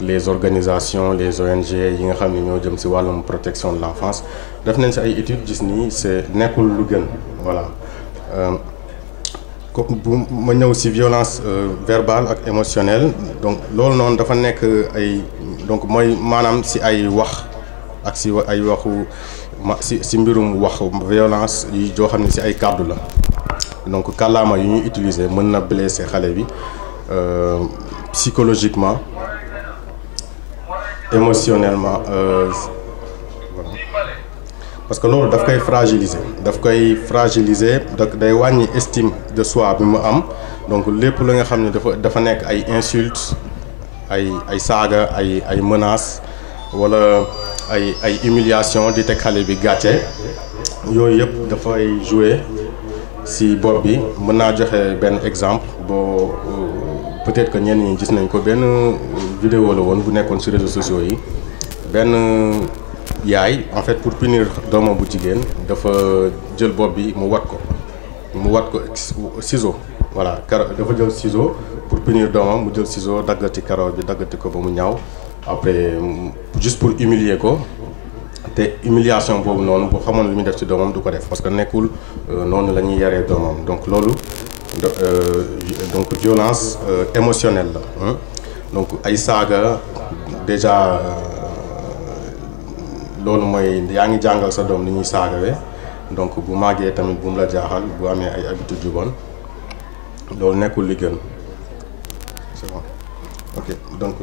les organisations les ONG yi nga xam ne ñoo jëm ci wàllum protection de l'enfance def nañ ci ay études gis ni c'est nekkul lu gën voilà bu ma ñëw ci violence verbale ak émotionnelle donc loolu noonu dafa nekk ay donc mooy maanaam ci ay wax ak ci ay waxu ci mbirum wax violence yi joo xam ne ci ay kàddu la donc kàllaama yu ñuy utiliser mën na blesser xale bi psychologiquement émotionnellement voilà. Parce que loolu daf koy fragiliser day wàññi estime de soi bi mu am donc lépp la nga xam ne dafa nekk ay insultes ay saaga ay menaces wala ay humiliation di teg xale bi gàcce yooyu yëpp dafay jouer ci bopp bi. mën naa joxe benn exemple boo peut-être que ñenn ñi gis nañ ko benn vidéo la woon bu nekkoon ci réseaux sociaux yi benn yaay en fait pour punir doomam bu jigéen dafa jël bopp bi mu wat ko ciseau voilà dafa jël ciseau pour punir doomam mu jël ciseau daggati karaw bi daggati ko ba mu ñaaw après juste pour humilier ko te humiliation boobu noonu bu xamoon li muy def ci doomam du ko def parce que nekkul noonu la ñuy yaree doomam donc loolu donc violence émotionnelle la donc ay saaga déjà loolu mooy yaa ngi jàngal sa doom ni ñuy saagawee donc bu màggee tamit bu mu la jaaxal bu amee ay habitudes yu bon loolu nekkul li gën c'est bon ok donc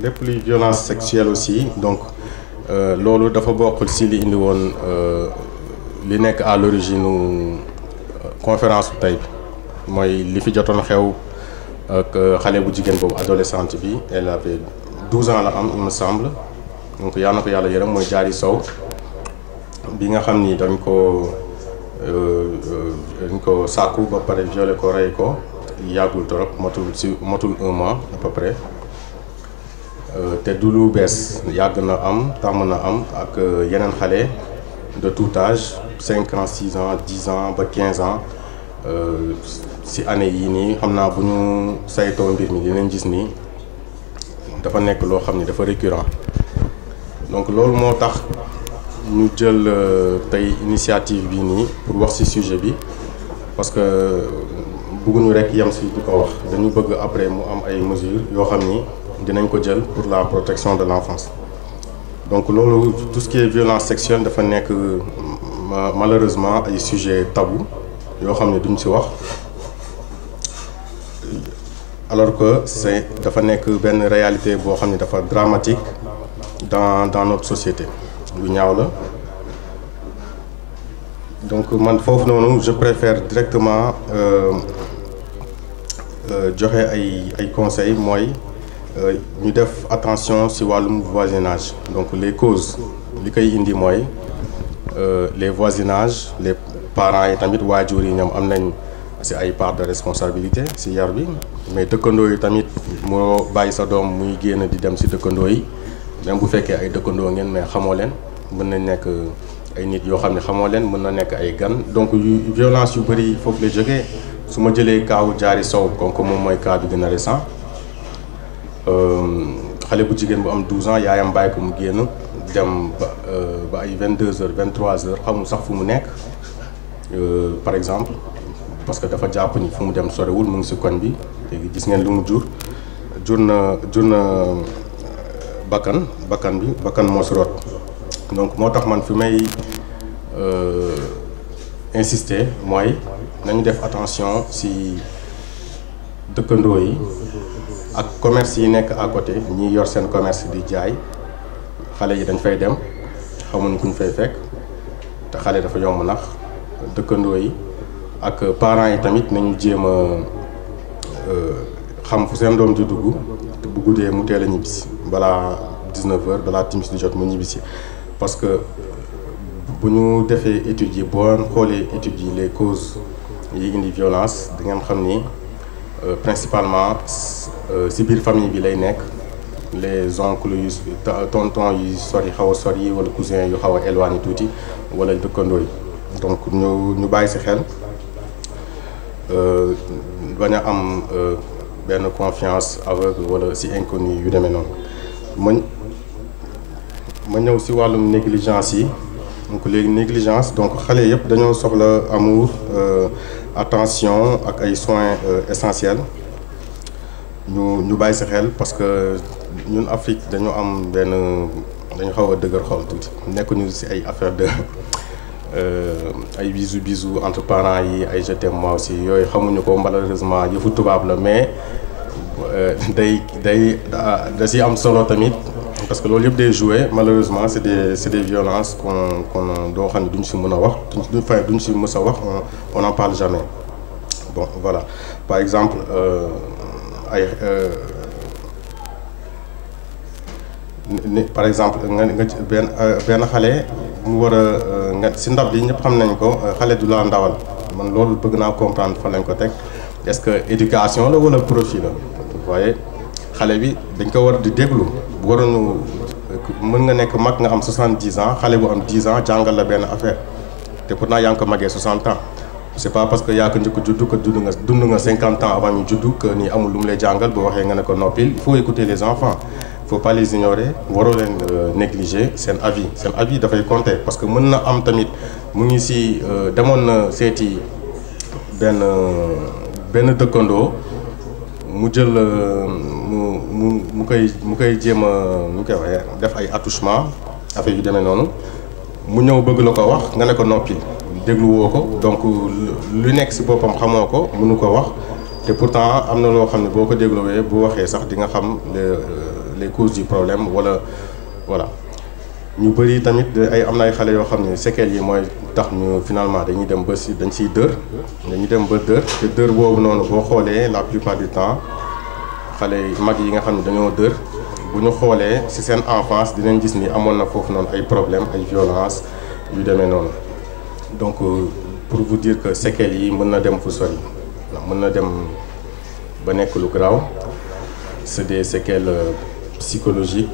lépp luy violence sexuelle aussi donc loolu dafa bokkul ci li indi woon li nekk à l'origine conférence bu tey bi mooy li fi jotoon xew ak xale bu jigéen boobu adolescente bi elle avait 12 ans la am il me semble donc yaa na ko yàlla yërëm mooy Diary Sow bi nga xam ni dañ ko sàkku ba pare violé ko rey ko yàggul torop matul 1 mois à peu près te du lu bees yàgg na am tàmm na am ak yeneen xale de tout âge 5 ans 6 ans 10 ans ba 15 ans ci année yii nii xam naa bu ñu saytoo mbir mi dinañ gis ni dafa nekk loo xam ni dafa récurrent donc loolu moo tax ñu jël tey initiative bi nii pour wax ci sujet bi parce que bëgguñu rekk yem ci di ko wax dañu bëgg après mu am ay mesures yoo xam ni dinañ ko jël pour la protection de l'enfance donc loolu tout ce qui est violence sexuelle dafa nekk malheureusement ay sujets tabous yoo xam ne duñ ci wax alors que dafa nekk benn réalité boo xam ne dafa dramatique dans notre société lu ñaaw la donc man foofu noonu je préfère directement joxe ay conseils mooy ñu def attention ci wàllum voisinage donc les causes li koy indi mooy les voisinages les parents yi tamit waajur yi ñoom am nañ ci ay part de responsabilité ci yar bi mais dëkkandoo yi tamit moo bàyyi sa doom muy génn di dem ci dëkkandoo yi même bu fekkee ay dëkkandoo ngeen mais xamoo leen mën nañ nekk ay nit yoo xam ne xamoo leen mën na nekk ay gan donc violence yu bari foofu la jógee su ma jëlee kaawu Diary Sow comme moom mooy cas bi gën a récent xale bu jigéen bu am 12 ans yaayam bàyyi ko mu génn dem ba ay 22h 23h xamul sax fu mu nekk par exemple parce que dafa jàpp ni fu mu dem sorewul mu ngi ci koñ bi léegi gis ngeen lu mu jur na bakkan moo ci rot donc moo tax man fi may insister mooy nañu def attention ci dëkkandoo yi ak commerce yi nekk à côté ñi yor seen commerce di jaay xale yi dañ fay dem xamuñ kuñ fay fekk te xale dafa yomb nax dëkkandoo yi ak parents yi tamit nañu jéem a xam fu seen doom di dugg te bu guddee mu teel a ñibbisi balaa 19h balaa timis di jot mu ñibbisi parce que bu ñu defee études yi boo xoolee études yi les causes yi indi violence da ngeen xam ni principalement ci biir famille bi lay nekk les oncles yu tonton yu sori xaw a sori wala cousin yu xaw a éloigné tuuti wala dëkkandoo yi donc ñu bàyyi ci xel bañ a am benn confiance aveugle wala si inconnu yu demee noonu ma ñëw si wàllum négligence yi. Donc léegi négligence donc xale yëpp dañoo soxla amour attention ak ay soins essentiels ñu bàyyi si xel parce que ñun Afrique dañu am dañu xaw a dëgër xol tuuti nekkuñu si ay affaire de ay bisous entre parents yi ay je t'aime moi aussi yooyu xamuñu ko malheureusement yëfu tubaab la mais da si am solo tamit. Parce que loolu yëpp day jouer malheureusement c'est des violences qu'on doo xam ne duñ si mën a wax duñ si mës a wax on n'en parle jamais. Bon voilà par exemple par exemple benn xale mu war a nga si ndab li ñëpp xam nañ ko xale du la ndawal man loolu bëgg naa comprendre fan lañ ko teg est-ce que éducation la wala profit la vous voyez xale bi dañ ko war di déglu waruñu mën nga nekk mag nga am 70 ans xale bu am 10 ans jàngal la benn affaire te pourtant yaa ngi ko magee 60 ans c'est pas parce que yaa ko njëkk juddu que dund nga 50 ans avant ñu juddu que ni amul lu mu lay jàngal boo waxee nga ne ko noppil il faut écouter les enfants il faut pas les ignorer waroo leen négliger seen avis dafay compter parce que mën na am tamit mu ngi si demoon na seeti benn dëkkandoo mu jël mu koy jéem a nu koy waxee def ay attouchement affaire yu demee noonu mu ñëw bëgg la ko wax nga ne ko noppi déglu woo ko donc lu nekk si boppam xamoo ko mënu ko wax te pourtant am na loo xam ne boo ko dégluwee bu waxee sax di nga xam les causes du problème wala voilà. ñu bëri tamit am na ay xale yoo xam ne séquelles yi mooy tax ñu finalement dañuy dem ba dañ siy dañuy dem ba te dër boobu noonu boo xoolee la plupart du temps xale mag yi nga xam ne dañoo bu ñu xoolee ci seen enfance dinañ gis ni amoon na foofu noonu ay problèmes ay violences yu demee noonu donc pour vous dire que séquelles yi mën na dem fu sori mën na dem ba nekk lu graaw c'est des séquelles psychologiques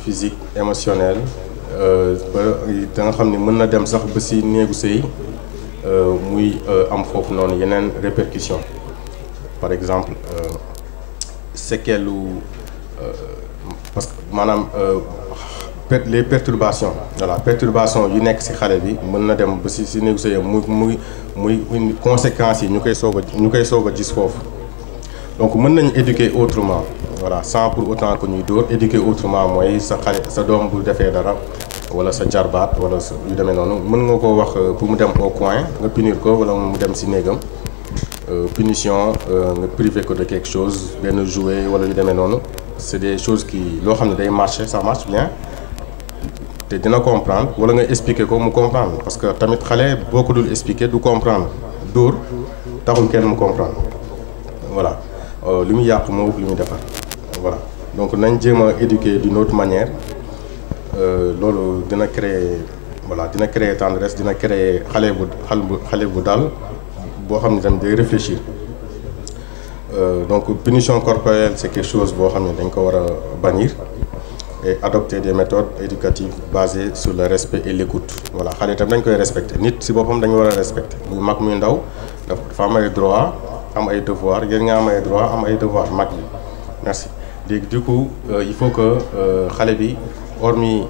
physiques émotionnelles ba da nga xam ne mën na dem sax ba ci néegu sëy muy am foofu noonu yeneen répercussions par exemple séquelles parce que maanaam les perturbations voilà perturbation yu nekk ci xale bi mën na dem ba ci néegu sëy muy conséquences yi ñu koy soog a gis foofu donc mën nañu éduquer autrement voilà sans pour autant que ñuy dóor éduquer autrement mooy sa doom bu defee dara wala sa jarbaat wala yu demee noonu mën nga ko wax pour mu dem au coin nga punir ko wala mu dem ci néegam punition nga priver ko de quelque chose benn jouet wala yu demee noonu c'est des choses loo xam ne day marcher ça marche bien te dina comprendre wala nga expliquer ko mu comprendre parce que tamit xale boo ko dul expliquer du comprendre dóor taxul kenn mu comprendre voilà li muy yàq moo ëpp li muy defar voilà donc nañ jéem a éduquer d'une autre manière loolu dina créer tendresse dina créer xale bu dal boo xam ne tamit day réfléchir donc punition corporelle c'est quelque chose boo xam ne dañ ko war a bannir et adopter des méthodes éducatives basées sur le respect et l'écoute voilà xale itam dañ koy respecter nit ci boppam dañu war a respecter muy mag muy ndaw dafa am ay droit am ay devoir yéen nga am ay droit am ay devoir mag yi merci léegi du coup il faut que xale bi hormis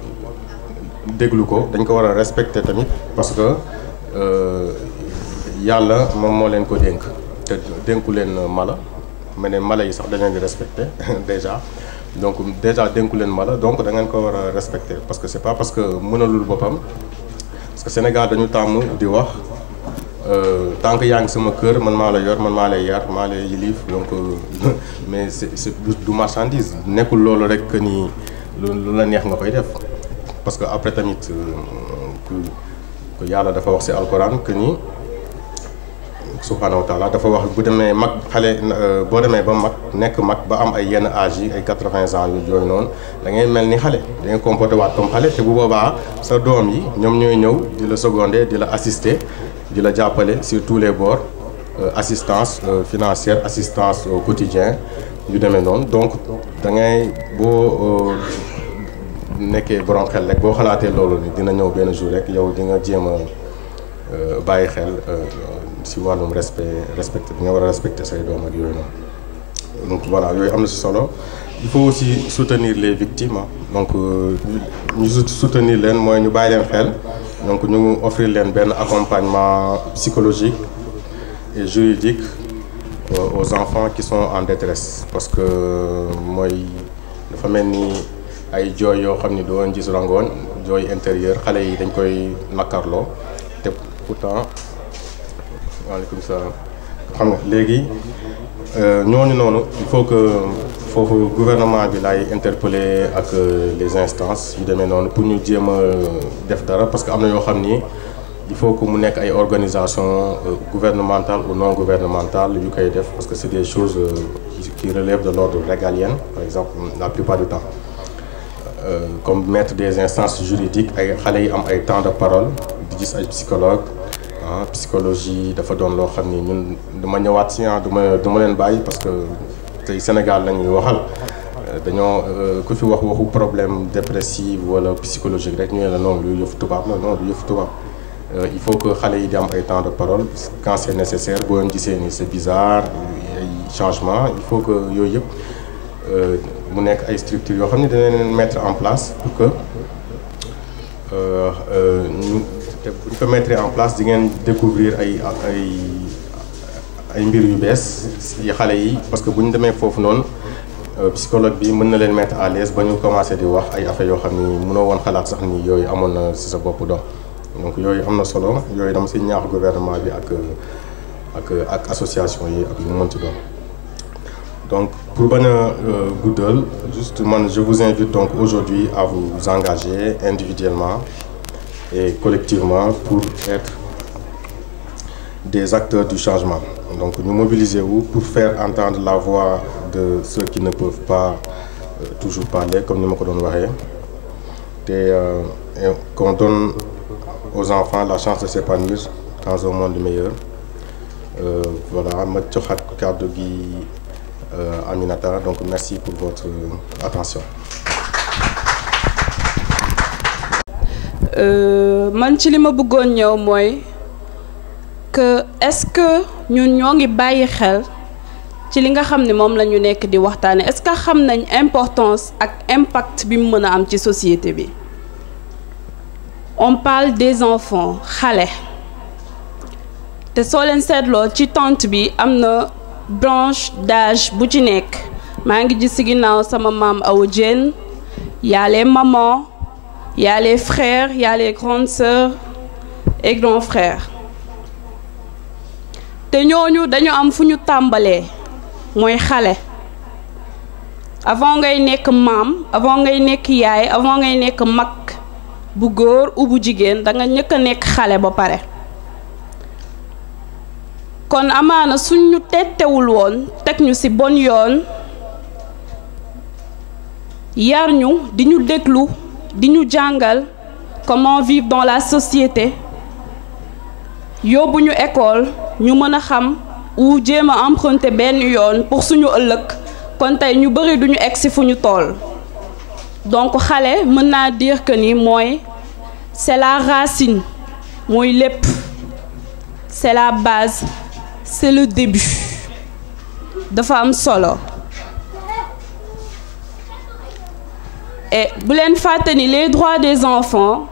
déglu ko dañ ko war a respecter tamit parce que yàlla moom moo leen ko dénk te dénku leen mala ma ne mala yi sax dañ leen di respecter déjà donc déjà dénku leen mala donc da ngeen ko war a respecter parce que c'est pas parce que mënalul boppam parce que Sénégal dañu tàmm di wax tant que yaa ngi sama kër man maa la yor man maa lay yar maa lay yilif donc mais c'est du marchandise nekkul loolu rek que ni lu la neex nga koy def parce que après tamit que yàlla dafa wax ci alxuraan que ni subhanahu wa taala dafa wax bu demee mag xale boo demee ba mag nekk mag ba am ay yenn âge yi ay 80 ans yu jooy noonu da ngay mel ni xale da ngay comporté waat comme xale te bu boobaa sa doom yi ñoom ñooy ñëw di la seconder di la assister di la jàppale sur tous les bords assistance financière assistance au quotidien yu demee noonu donc da ngay boo nekkee borom xel rek boo xalaatee loolu ni dina ñëw benn jour rek yow di nga jéem a bàyyi xel si wàllum respecté bi nga war a respecté say doom ak yooyu noonu donc voilà yooyu am na ci solo. Il faut aussi soutenir les victimes donc ñu soutenir leen mooy ñu bàyyi leen xel donc ñu offrir leen benn accompagnement psychologique et juridique aux enfants qui sont en détresse parce que mooy dafa mel ni ay jooy yoo xam ni doon gis rangoon jooy intérieur xale yi dañ koy nakkarloo te pourtant waaleykum salaam xam nga léegi ñooñu noonu il faut que foofu gouvernement bi laay interpeller ak les instances yu demee noonu pour ñu jéem a def dara parce que am na yoo xam ni il faut que mu nekk ay organisations gouvernementales ou non gouvernementales yu koy def parce que c'est des choses qui relèvent de l'ordre régalien par exemple la plupart du temps comme mettre des instances juridiques ay xale yi am ay temps de parole di gis ay psychologues psychologie dafa doon loo xam ni ñun dama ñëwaat si duma leen bàyyi parce que tey Sénégal lañuy waxal dañoo ku fi wax waxu problème dépressif wala psychologique rek ñu ne la non lu yëfu tubaab la non lu yëfu tubaab il faut que xale yi di am ay temps de parole quand c'est nécessaire boo leen gisee ni c'est bizarre ay changement il faut que yooyu yëpp mu nekk ay structures yoo xam ne dinañ leen mettre en place pour que te bu ñu ko mettre en place di ngeen découvrir ay mbir yu bees yi xale yi parce que bu ñu demee foofu noonu psychologue bi mën na leen mettre à l'aise ba ñu commencer di wax ay affaires yoo xam ni mënoo woon xalaat sax ni yooyu amoon na ci sa bopp doom donc yooyu am na solo yooyu dama ci ñaax gouvernement bi ak association yi ak yu mu mënti doon. Donc pour bañ a guddal juste man je vous invite donc aujourd'hui à vous engager individuellement et collectivement pour être des acteurs du changement. Donc nous mobilisez-vous pour faire entendre la voix de ceux qui ne peuvent pas toujours parler comme ni ma ko doon waxee et qu'on donne aux enfants la chance de s'épanouir dans un monde meilleur. Voilà ma joxaat kàddu gi Aminata, donc merci pour votre attention. Man ci li ma bëggoon ñëw mooy que est-ce que ñun ñoo ngi bàyyi xel ci li nga xam ne moom la ñu nekk di waxtaane est-ce que xam nañ importance ak impact bi mu mën a am ci société bi. On parle des enfants xale te soo leen seetloo ci tente bi am na branche d'âge bu ci nekk maa ngi gis ci ginnaaw sama maam Awa Diène y a les mamans y a les frères y a les grandes sœurs et grands frères te ñooñu dañu am fu ñu tàmbalee mooy xale avant ngay nekk maam avant ngay nekk yaay avant ngay nekk mag bu góor ou bu jigéen da nga njëkk a nekk xale ba pare. kon amaana suñ ñu tettewul woon teg ñu ci bon yoon yar ñu di ñu déglu di ñu jàngal comment vivre dans la société yóbbu ñu école ñu mën a xam ou jéem a emprunter benn yoon pour suñu ëllëg kon tey ñu bari duñu egg ci fu ñu toll. Donc xale mën naa dire que ni mooy c'est la racine mooy lépp c'est la base. C'est le début dafa am solo et bu leen fàtte ni les droits des enfants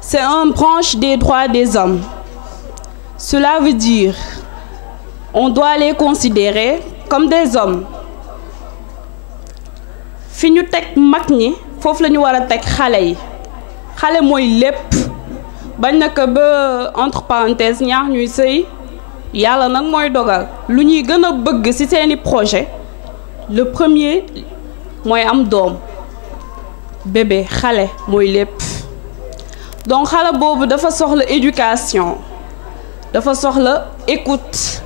c'est une branche des droits des hommes. Cela veut dire on doit les considérer comme des hommes. Fi ñu teg mag ñi foofu la ñu war a teg xale yi xale mooy lépp bañ na ko ba entre parenthèses ñaar ñuy sëy yàlla nag mooy dogal lu ñuy gën a bëgg ci seeni projet le premier mooy am doom bébé xale mooy lépp donc xale boobu dafa soxla éducation dafa soxla écoute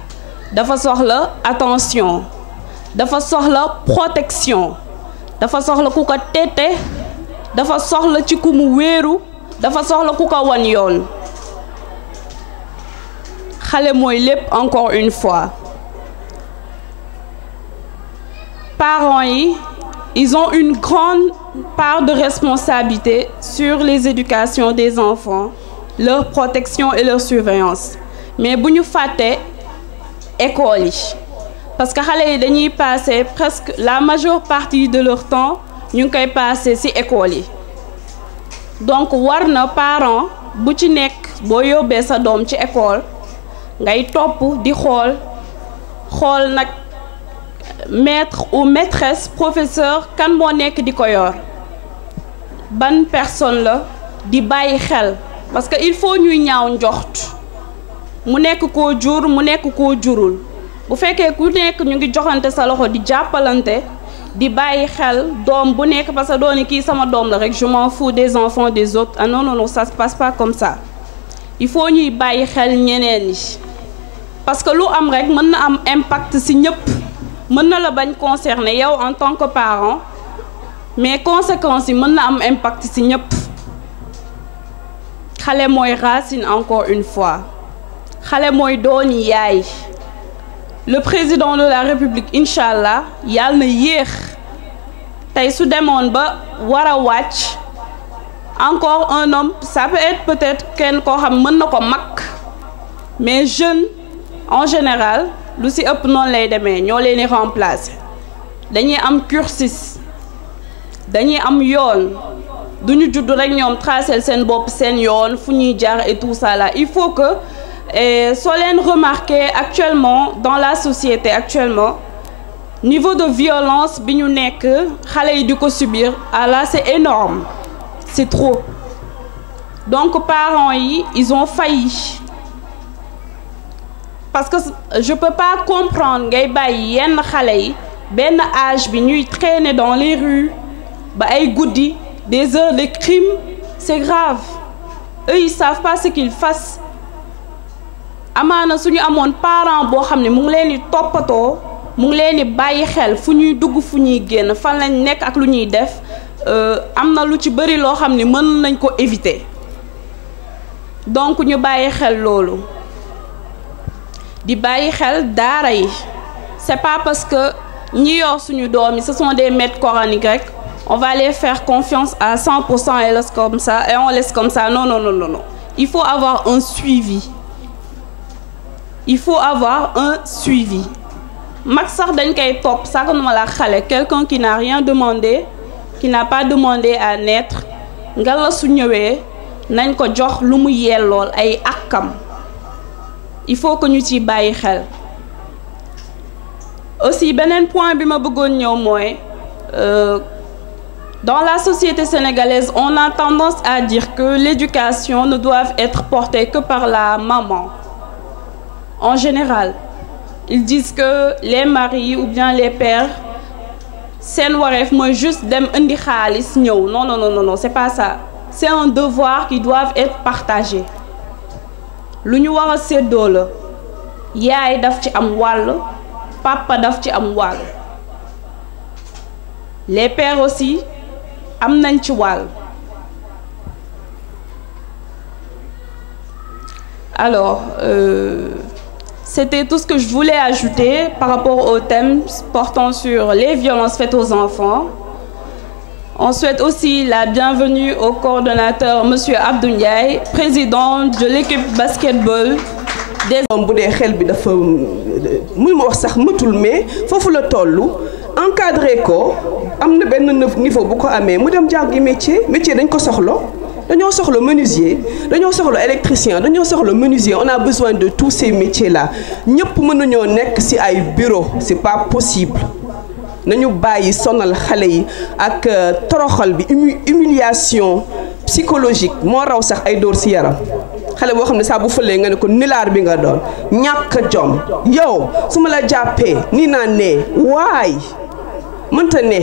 dafa soxla attention dafa soxla protection dafa soxla ku ko tete dafa soxla ci ku mu wéeru dafa soxla ku ko wan yoon xale mooy lépp encore une fois parents yi ils ont une grande part de responsabilité sur les éducations des enfants leur protection et leur surveillance mais bu ñu fàtte école yi parce que xale yi dañuy passer presque la majeure partie de leur temps ñu ngi koy passer ci école yi donc war na parent bu ci nekk boo yóbbee sa doom ci école ngay topp di xool nag maître ou maîtresse professeur kan moo nekk di ko yor ban personne la di bàyyi xel parce que il faut ñuy ñaaw njoxt mu nekk koo jur mu nekk koo jurul bu fekkee ku nekk ñu ngi joxante sa loxo di jàppalante di bàyyi xel doom bu nekk parce que dooni kii sama doom la rek je m'en fous des enfants des autres ah non non non ça se passe pas comme ça il faut ñuy bàyyi xel ñeneen ñi parce que lu am rek mën na am impact ci ñëpp mën na la bañ concerner yow en tant que parent mais conséquences yi mën na am impact ci ñëpp xale mooy racine encore une fois xale mooy dooni yaay le président de la république incha allah yàlla na yéex tey su demoon ba war a wàcc encore un homme ça peut être peut-être kenn koo xam mën na ko mag mais jeune en général lu ci ëpp noonu lay demee ñoo leen di remplacer dañuy am cursus dañuy am yoon duñu judd rek ñoom tracer seen bopp seen yoon fu ñuy jaar et tout ça là il faut que soo leen remarquer actuellement dans la société actuellement niveau de violence bi ñu nekk xale yi di ko subir ah là c'est énorme c'est trop donc parents yi ils ont failli parce que je peux pas comprendre ngay bàyyi yenn xale yi benn âge bi ñuy traîner dans les rues ba ay guddi des heures de crime c'est grave eux ils savent pas ce qu'ils fassent amaana suñu amoon parent boo xam ne mu ngi leen di toppatoo mu ngi leen di bàyyi xel fu ñuy dugg fu ñuy génn fan lañ nekk ak lu ñuy def am na lu ci bëri loo xam ne mën nañ ko éviter donc ñu bàyyi xel loolu di bàyyi xel daara yi c'est pas parce que ñi yor suñu doom yi ce sont des maîtres coraniques rek on va les faire confiance à 100% et laisse comme ça et on laisse comme ça non non non non non il faut avoir un suivi il faut avoir un suivi mag sax dañ koy topp sax nu ma la xale quelqu'un qui n'a rien demandé qui n'a pas demandé à naître nga la su ñëwee nañ ko jox lu mu yellool ay àkkam il faut que ñu ci bàyyi xel aussi beneen point bi ma bëggoon ñëw mooy dans la société sénégalaise on a tendance à dire que l'éducation ne doit être portée que par la maman en général ils disent que les maris ou bien les pères seen wareef mooy juste dem indi xaalis ñëw non non non non c'est pas ça c'est un devoir qui doit être partagé lu ñu war a séddoo la yaay daf ci am wàll papa daf ci am wàll les pères aussi am nañ ci wàll alors c'était tout ce que je voulais ajouter par rapport au thème portant sur les violences faites aux enfants. On souhaite aussi la bienvenue au coordonnateur monsieur Abdou Ndiaye, président de l'équipe basketball des bu dee xel bi dafa muy ma wax sax matul mais foofu la tollu encadré ko am na benn niveau bu ko amee mu dem jàngi métier dañ ko soxla dañoo soxla menuisier dañoo soxla électricien dañoo soxla menuisier on a besoin de tous ces métiers là ñëpp mënuñoo nekk ci ay bureau c'est pas possible nañu bàyyi sonal xale yi ak toroxal bi humiliation psychologique moo raw sax ay dóor ci yaram xale boo xam ne saa bu fëlee nga ne ko nilaar bi nga doon ñàkk jom yow su ma la jàppee nii naa ne waay mënta ne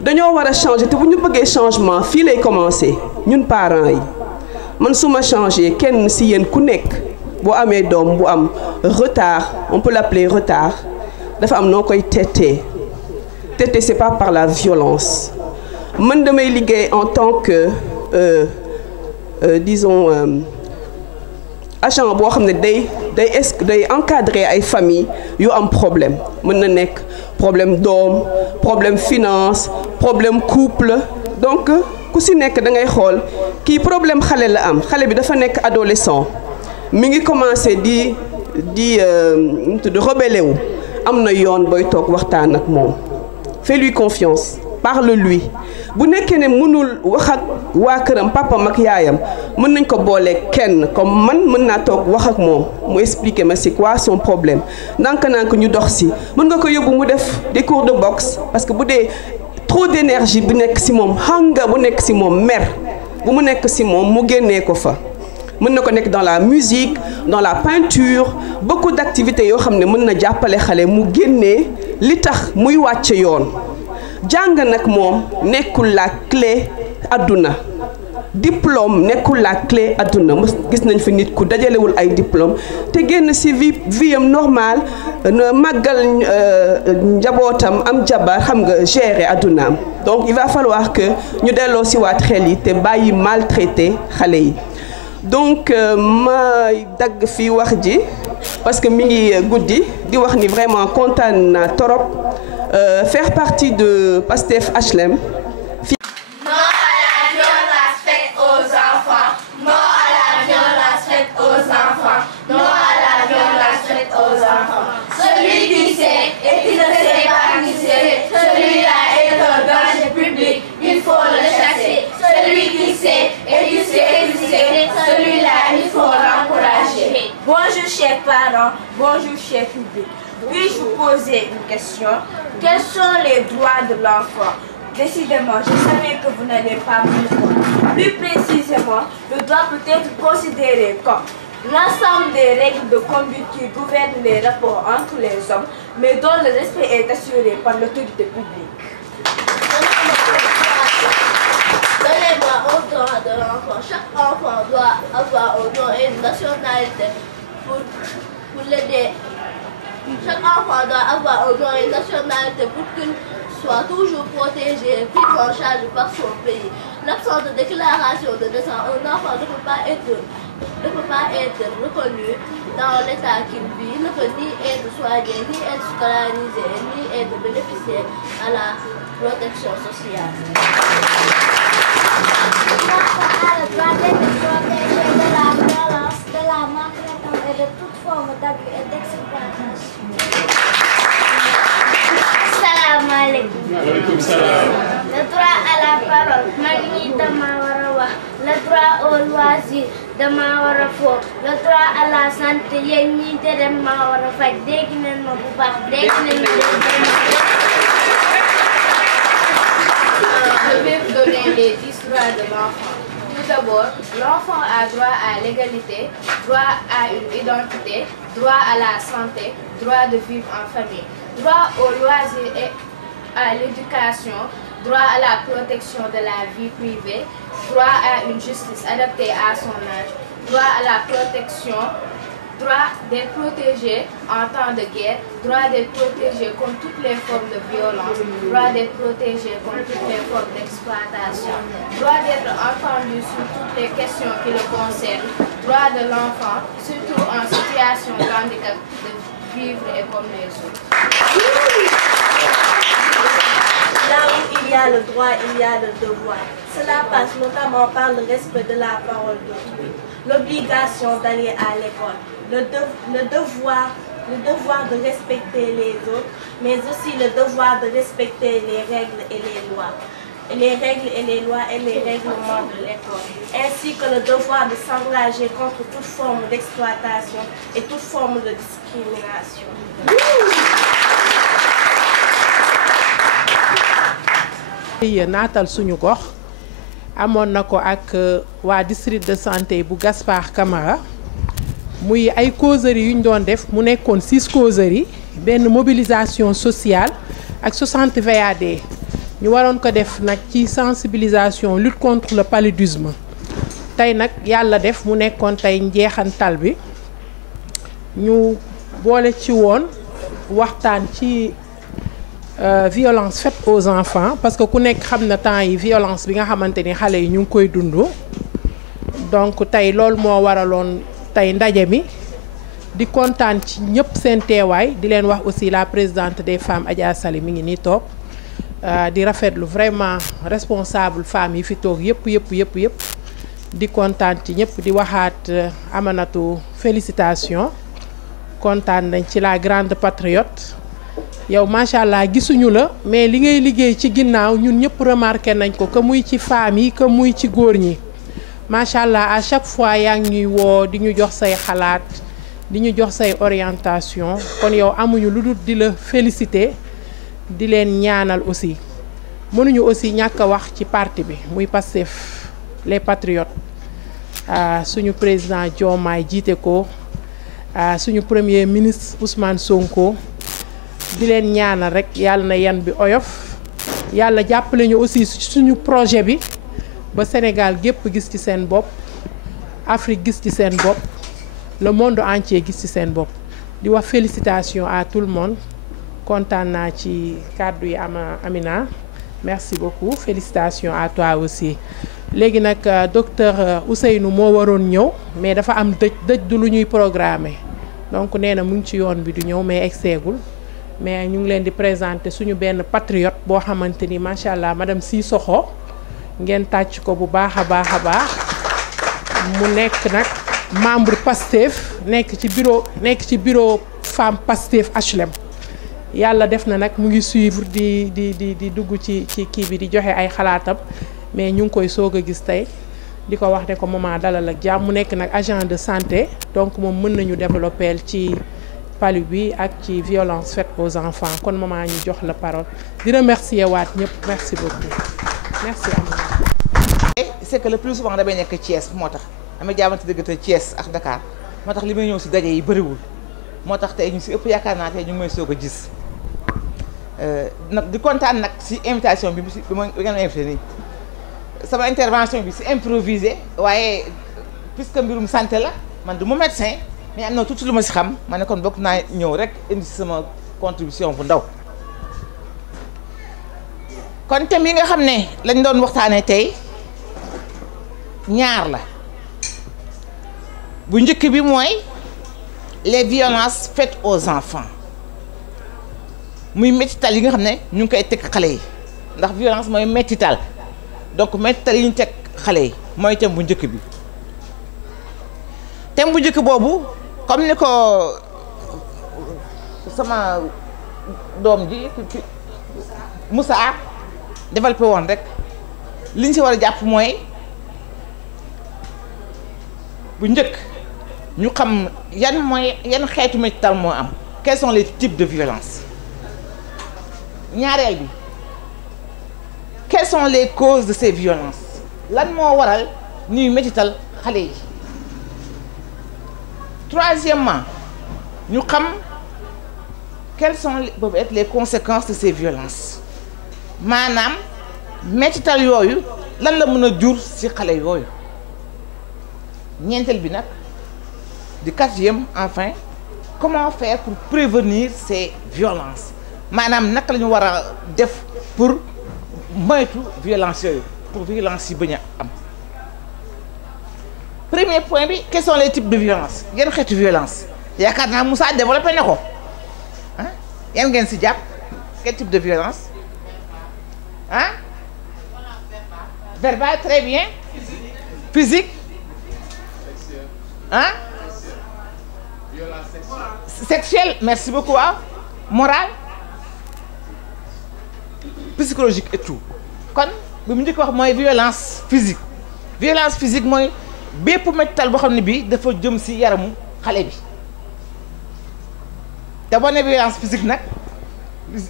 dañoo war a changer te bu ñu bëggee changement fii lay commencer ñun parents yi man su ma changer kenn ci yéen ku nekk boo amee doom bu am retard on peut l'appeler retard dafa am noo koy tété c'est pas par la violence man damay liggéey en tant que disons agent boo xam ne day encadrer ay famille yu am problème mën na nekk problème doom problème finance problème couple donc ku ci nekk da ngay xool kii problème xale la am xale bi dafa nekk adolescent mi ngi commencer di rebelle wu am na yoon booy toog waxtaan ak moom. Fais-lui confiance, parle-lui bu nekkee ne mënul wax ak waa këram papam ak yaayam mën nañ ko boole kenn comme man mën naa toog wax ak moom mu expliquer ma c'est quoi son problème ndànk-ndànk ñu dox si mën nga ko yóbbu mu def des cours de boxe parce que bu dee trop d'énergie bu nekk si moom hunger bu nekk si moom mer bu mu nekk si moom mu génnee ko fa. mën na ko nekk dans la musique dans la peinture beaucoup d'activités yoo xam ne mën na jàppale xale mu génnee li tax muy wàcc yoon jàng nag moom nekkul la clé adduna diplôme nekkul la clé adduna gis nañ fi nit ku dajalewul ay diplôme te génn ci vie am normal màggal njabootam am jabar xam nga gérer addunaam donc il va falloir que ñu delloo ci waat xel yi te bàyyi maltraité xale yi. Donc ma dagg fi wax ji parce que mi ngi guddi di wax ni vraiment kontaan na torop faire partie de Pastef HLM. Non à la violence faite aux enfants. Non à la violence faite aux enfants. Non à la violence faite aux enfants. Celui qui sait et qui ne sait pas qui sait, celui-là est un danger public. Il faut le chasser. Celui qui sait et qui sait qui sait, celui-là il faut l'encourager. Bonjour chers parents, bonjour chers publics. Puis-je vous poser une question? Quels sont les droits de l'enfant? Décidément, je savais que vous n'allez pas me répondre. Plus précisément, le droit peut être considéré comme l'ensemble des règles de conduite qui gouvernent les rapports entre les hommes, mais dont le respect est assuré par l'autorité publique. Donnez-moi au droit de l'enfant. Chaque enfant doit avoir un nom et une nationalité pour l'aider. Chaque enfant doit avoir un nom et une nationalité pour qu'il soit toujours protégé, pris en charge par son pays. L'absence de déclaration de naissance, un enfant ne peut pas être reconnu dans l'état qu'il vit, ne peut ni être soigné, ni être scolarisé, ni être bénéficiaire à la protection sociale. L'enfant a le droit d'être protégé de la violence, de la maltraitance et de toute forme d'abus et d'exploitation. Assalamu alaikum. Walaikum salam. Le droit à la parole, man mii dama war a wax. Le droit au loisir, dama war a fo. Le droit à la santé, yéen ñii de dama war a faj. Dégg nañ ma bu baax, dégg nañ ma. Je vais vous donner les 10 droits de l'enfant. Tout d'abord, l'enfant a droit à l'égalité, droit à une identité, droit à la santé, droit de vivre en famille, droit au loisir et à l'éducation, droit à la protection de la vie privée, droit à une justice adaptée à son âge, droit à la protection, droit d'être protégé en temps de guerre, droit d'être protégé contre toutes les formes de violence, droit d'être protégé contre toutes les formes d'exploitation, droit d'être entendu sur toutes les questions qui le concernent, droit de l'enfant, surtout en situation de handicap, de vivre et comme les autres. Là où il y a le droit, il y a le devoir. Cela passe notamment par le respect de la parole d'autrui, l'obligation d'aller à l'école, le devoir de respecter les autres, mais aussi le devoir de respecter les règles et les lois. Les règles et les lois et les règlements de l'école, ainsi que le devoir de s'engager contre toute forme d'exploitation et toute forme de discrimination. naatal suñu gox amoon na ko ak waa district de santé bu Gaspard Camara muy ay causeries yu ñu doon def mu nekkoon 6 causeries benn mobilisation sociale ak 60 VAD ñu waroon ko def nag ci sensibilisation lutte contre le paludisme tey nag yàlla def mu nekkoon tey njeexantal bi ñu boole ci woon waxtaan ci violence faite aux enfants parce que ku nekk xam na temps yi violence bi nga xamante ni xale yi ñu ngi koy dund donc tey loolu moo waraloon tey ndaje mi di kontaan ci ñëpp seen teewaay di leen wax aussi la présidente des femmes Adja Sali mi ngi nii toog di rafetlu vraiment responsable femmes yi fi toog yëpp di kontaan ci ñëpp di waxaat Amanatu félicitation kontaan nañ ci la grande patriote yow macha allah gisuñu la mais li ngay liggéey ci ginnaaw ñun ñëpp remarqué nañ ko que muy ci femmes yi que muy ci góor ñi macha allah à chaque fois yaa ngi ñuy woo di ñu jox say xalaat di ñu jox say orientation kon yow amuñu lu dul di la féliciter di leen ñaanal aussi mënuñu aussi ñàkk a wax ci parti bi muy Pastef les patriotes suñu président Diomaye jiite ko suñu premier ministre Ousmane Sonko di leen ñaanal rek yàlla na yan bi oyof yàlla jàppale ñu aussi suñu projet bi ba Sénégal gépp gis ci seen bopp Afrique gis ci seen bopp le monde entier gis ci seen bopp di wax félicitations à tout le monde kontaan naa ci kàddu yi Amina merci beaucoup félicitations à toi aussi léegi nag docteur Ousseynou moo waroon ñëw mais dafa am dëj du lu ñuy programmer donc nee na mu ngi ci yoon bi du ñëw mais egseegul mais ñu ngi leen di présenter suñu benn patriote boo xamante ni macha allah madame Sissoko ngeen tàcc ko bu baax a baax a baax mu nekk nag membre Pastef nekk ci bureau femme Pastef HLM yàlla def na nag mu ngi suivre di dugg ci kii bi di joxe ay xalaatam mais ñu ngi koy soog a gis tey di ko wax ne ko maman dalal ak jàmm mu nekk nag agent de santé donc moom mën nañu développer ci palu bi ak ci violence faite aux enfants kon maman ñu jox la parole di remercier waat ñëpp merci beaucoup merci Amina. c'est que le plus souvent damay nekk Thiès moo tax damay jaamante diggante Thiès ak Dakar moo tax li may ñëw si daje yi bëriwul moo tax tey ñu si ëpp yaakaar naa tey ñu ngi may soog a gis nag di kontaan nag si invitation bi ma ngeen invité nii sama intervention bi si improvisé waaye puisque mbirum santé la man du ma médecin mais am na tuuti lu ma si xam ma ne kon bokk naa ñëw rek indi si sama contribution bu ndaw kon thème yi nga xam ne lañ doon waxtaanee tey ñaar la bu njëkk bi mooy les violences faites aux enfants muy mettital yi nga xam ne ñu ngi koy teg xale yi ndax violence mooy mettital donc mettital yi ñu teg xale yi mooy thème bu njëkk bi thème bu njëkk boobu comme ni ko sama doom ji Moussa développé woon rek li ñu si war a jàpp mooy bu njëkk ñu xam yan xeetu mettital moo am quels sont les types de violence ñaareel bi quelles sont les causes de ces violences lan moo waral ñuy mettital xale yi troisièmement ñu xam quelles peuvent être les conséquences de ces violences maanaam mettital yooyu lan la mën a jur ci xale yooyu ñeenteel bi nag di quatrième enfin comment faire pour prévenir ces violences maanaam naka la ñu war a def pour moytu violence yooyu pour violence yi bañ a am premier point bi quels sont les types de violence yan xeetu violence yaakaar naa Moussa développé na ko ah yan ngeen si jàpp quel type de violence ah verbal très bien physique ah sexuelle merci beaucoup ah morale psychologique et tout kon bi mu njëkk wax mooy violence physique mooy bépp mettital boo xam ne bii dafa jëm ci yaramu xale bi te boo ne violence physique nag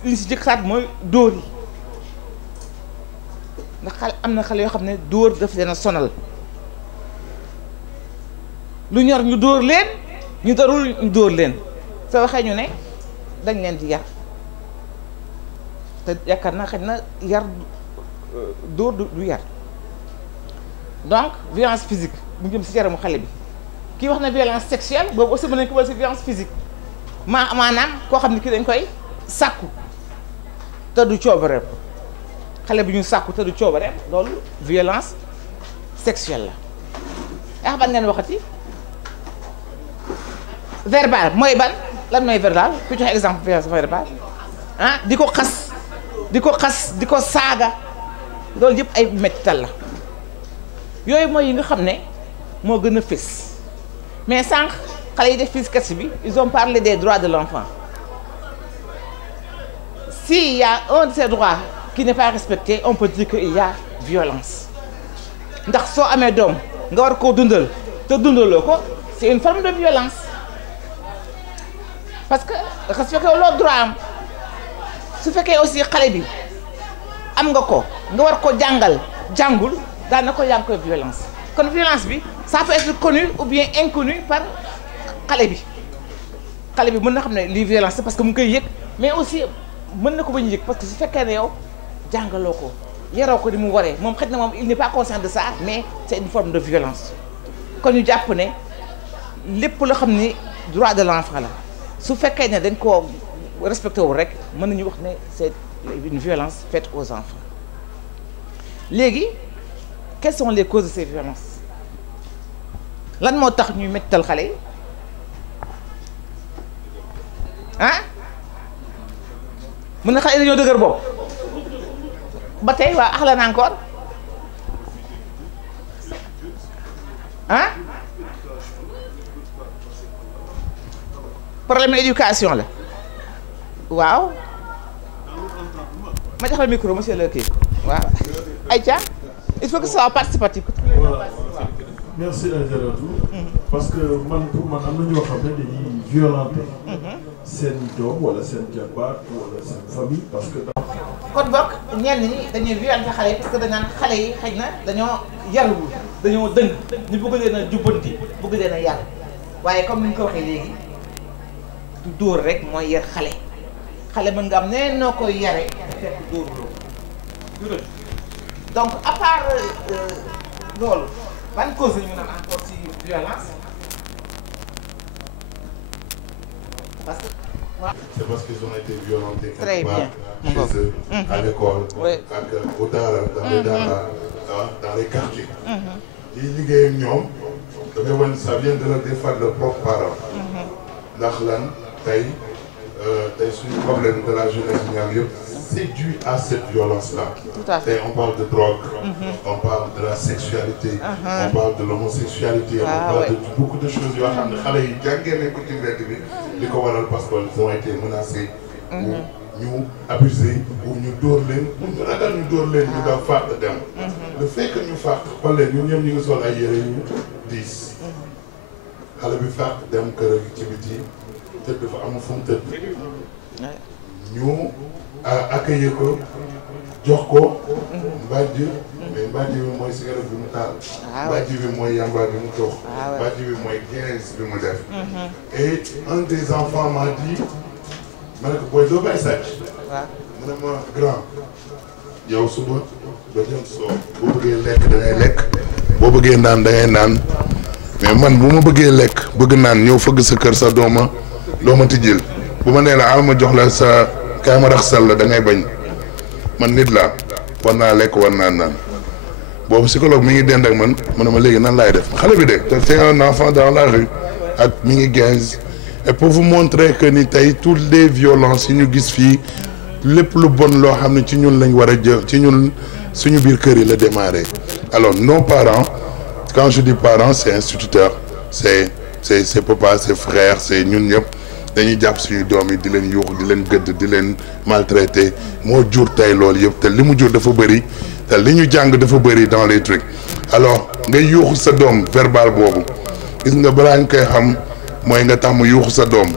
li ci jëkk saat mooy dóor yi ndax xale am na xale yoo xam ne dóor daf leen a sonal lu ñor ñu dóor leen ñu darul ñu dóor leen soo waxee ñu ne dañ leen di yar te yaakaar naa xëy na yar dóor du yar donc violence physique bu jëm ci yaramu xale bi kii wax na violence sexuelle boobu aussi mën nañ ko wala ci violence physique maanaam koo xam ne kii dañ koy sàkku te du coobareem xale bi ñu sàkku te du coobareem loolu violence sexuelle la ban ngeen waxati verbal mooy ban lan mooy verbal ku joxe exemple violence verbal ah di ko xas di ko saaga loolu yëpp ay mettital la yooyu mooy yi nga xam ne moo gën a fés mais sànq xale yi def fii sketch bi ils ont parlé des droits de l'enfant s'il y a un de ces droits qui n'est pas respecté, on peut dire qu'il y a violence. ndax soo amee doom nga war koo dundal te dundaloo ko c'est une forme de violence parce que respecté loo droit am su fekkee aussi xale bi am nga ko nga war ko jàngal jàngul daan na ko yaa ngi koy violence kon violence bi ça peut être connu ou bien inconnu par xale bi mën na xam ne lii violence c'est parce que mu ngi koy yëg mais aussi mën na ko bañ yëg parce que su fekkee ne yow jàngaloo ko yaroo ko di mu waree moom xëy na moom il n'est pas conscient de ça mais c'est une forme de violence kon ñu jàpp ne lépp loo xam ni droit de l'enfant la su fekkee ne dañ koo respecté wu rek mën nañu wax ne c'est une violence faite aux enfants léegi quelles sont les causes de ces violences lan moo tax ñuy mettal xale yi ah mën na xale yi dañoo dëgër bopp ba tey waa axlan encore ah problème éducation la waaw ma jox la micro monsieur le kii waaw Aïcha il faut que ce soit participatif. Voilà. Merci Aïdaratou parce que man pour man am na ñoo xam ne dañuy violenter seen doom wala seen jabar wala seen famille parce que. kon bokk ñenn ñi dañuy violenter xale yi parce que dañ naan xale yi xëy na dañoo yaruwul dañoo dëng ñu bëgg leen a jubbanti bëgg leen a yar waaye comme ni ñu ko waxee léegi du dóor rek mooy yar xale mën nga am nee noo koy yare fekk dóor loolu donc à part loolu ban cause ñu mën a encore ci violence parce que c'est parce qu'ils ont été violentés très bien chez eux, à l'école, au daara, dans les daara, dans les quartiers. Yi liggéey ak ñoom dafay wane ça vient de leurs propres parents. ndax lan tey suñu problème de la jeunesse ñaar yëpp c'est dû à cette violence-là. Tey on parle de drogue, on parle de la sexualité, on parle de l'homosexualité, on parle de beaucoup de choses yoo xam ne xale yi jàngee nañ ko ci mbedd bi li ko waral parce qu'ils ont été menacés ou ñu abusé ou ñu dóor leen ou ñu ragal ñu dóor leen ñu daw fàq dem. le fait que ñu fàq xool leen ñun ñoom ñu ngi sol ay yére yu diis xale bi fàq dem kër gi ci biti tëdd dafa amul fu mu tëdd ñu accueillir ko jox ko mbàjj mais mbàjj bi mooy cigarette bi mu taal mbàjj bi mooy yamba bi mu tox mbàjj bi mooy 15 bi mu def et un des enfants m'a dit ma ne ko booy doo bàyyi sàcc mu ne ma grand yow suba ba jëm soo boo bëggee lekk da ngay lekk boo bëggee naan da ngay naan mais man bu ma bëggee lekk bëgg naan ñëw fëgg sa kër sa dooma tijjil bu ma nee la al ma jox la sa kaay ma raxasal la da ngay bañ man nit laa war naa lekk war naa naan boobu psychologue mi ngi dend ak man mu ne ma léegi nan laay def xale bi de te c'est un enfant dans la rue ak mi ngi 15 et pour vous montrer que ni tey toutes les violences yi ñu gis fii lépp lu bon loo xam ne ci ñun lañ war a jël ci ñun suñu biir kër yi la démarré alors nos parents quand je dis parents c'est instituteur c'est papa c'est frère c'est ñun ñëpp dañuy jàpp suñu doom yi di leen yuuxu di leen gëdd di leen maltraiter moo jur tey loolu yëpp te li mu jur dafa bëri te li ñu jàng dafa bëri dans les trucs alors nga yuuxu sa doom verbal boobu gis nga balaa ñu koy xam mooy nga tàmm yuuxu sa doom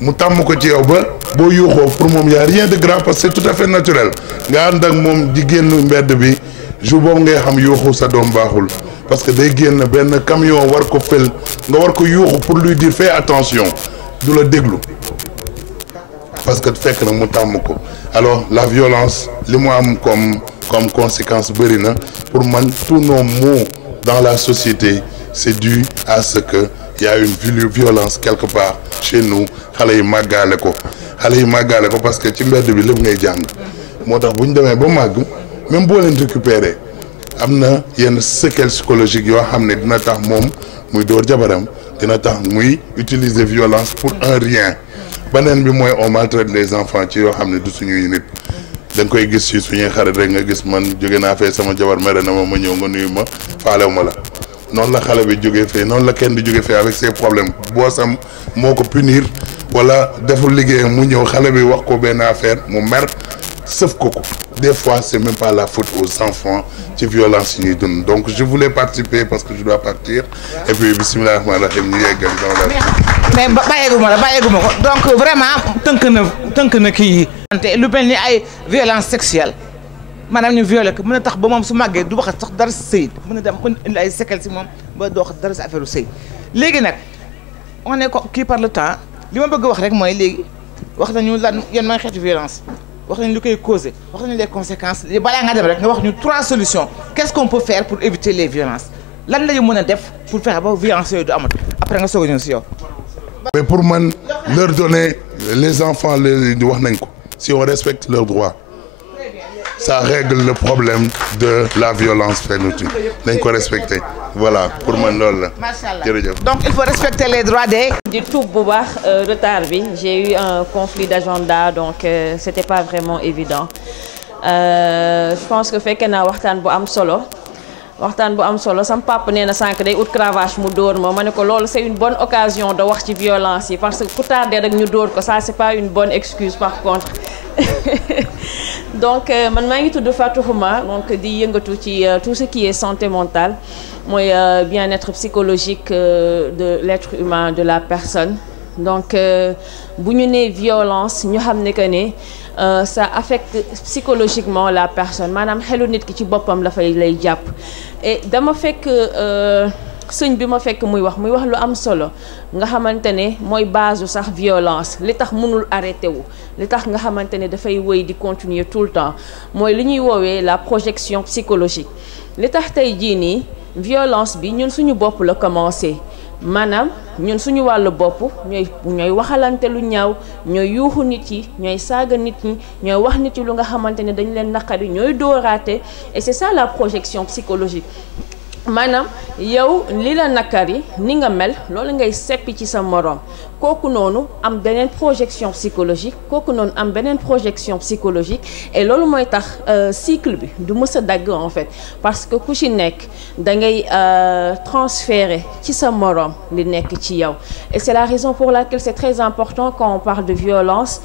mu tàmm ko ci yow ba boo yuuxoo pour moom y a rien de grave parce que c'est tout à fait naturel nga ànd ak moom di génn mbedd bi jour boobu ngay xam yuuxu sa doom baaxul parce que day génn benn camion war ko fël nga war ko yuuxu pour lui dire fais attention du la déglu parce que fekk na mu tàmm ko alors la violence li mu am comme conséquence bëri na pour man tous nos maux dans la société c'est dû à ce que il y a une violence quelque part chez nous xale yi màggaale ko parce que ci mbedd bi lépp ngay jàng moo tax bu ñu demee ba màgg même boo leen récupérer am na yenn séquelles psychologiques yoo xam ne dina tax moom muy dóor jabaram dina tax muy utiliser violence pour un rien beneen bi mooy on maltraite les enfants ci yoo xam ne du suñuy nit da nga koy gis ci suñuy xarit rek nga gis man jóge naa fee sama jabar mere na ma ñëw nga nuyu ma faalew ma la noonu la xale bi jógee fee noonu la kenn di jóge fee avec ses problèmes boosam moo ko punir wala deful liggéeyam mu ñëw xale bi wax ko benn affaire mu mer sëf ko ko des fois c'est même pas la faute aux enfants ci violence yi ñuy dund donc je voulais participer parce que je dois partir et puis bismillah rahmaani rahim ñu yeggali dans la mais bàyyeeguma ko donc vraiment tënk na kii yi te lu mel ni ay violence sexuelle maanaam ñu violé ko mën a tax ba moom su màggee du wax sax dara si sëy mën a dem mën indi ay séquelles si moom ba doo wax dara si affaire u sëy léegi nag on est kii par le temps li ma bëgg wax rek mooy léegi wax nañu lan yan mooy xeetu violence wax nañu lu koy causé wax nañu les conséquences balaa nga dem rek nga wax ñu 3 solutions qu'est-ce qu'on peut faire pour éviter les violences lan la ñu mën a def pour fexe ba violence yooyu du amatu après nga soog a ñëw si yow. mais pour man leur donner les enfants les wax nañ ko si on respecte leurs droits ça règle le problème de la violence féminine dañ ko respecter voilà pour man loolu la. macha allah jërëjëf. donc il faut respecter les droits des. di tuub bu baax retard bi j'ai eu un conflit d'agenda donc c'était pas vraiment évident je pense que fekkee naa waxtaan bu am solo sam papa nee na sànq day ut cravache mu dóor ma ne ko loolu c'est une bonne occasion de wax ci violence yi parce que ku tardé rek ñu dóor ko ça c'est pas une bonne excuse par contre donc man maa ngi tudd Fatou Houma donc di yëngatu ci tout ce qui est santé mentale mooy bien-être psychologique de l'être humain de la personne donc bu ñu nee violence ñu xam ne que ne ça affecte psychologiquement la personne maanaam xelu nit ki ci boppam lay jàpp et dama fekk sëñ bi ma fekk muy wax lu am solo nga xamante ne mooy base sax violence li tax mënul arrêté wu li tax nga xamante ne dafay wéy di continuer tout le temps mooy li ñuy woowee la projection psychologique li tax tey jii nii violence bi ñun suñu bopp la commencé maanaam ñun suñu wàllu bopp ñooy waxalante lu ñaaw ñooy yuuxu nit yi ñooy saaga nit ñi ñooy wax nit yi lu nga xamante ne dañu leen naqari ñooy dóoraate et c'est ça la projection psychologique maanaam yow li la nakari ni nga mel loolu ngay seppi ci sa moroom kooku noonu am beneen projection psychologique et loolu mooy tax cycle bi du mës a dagg en fait parce que ku ci nekk da ngay transférer ci sa moroom li nekk ci yow et c'est la raison pour laquelle c'est très important quand on parle de violence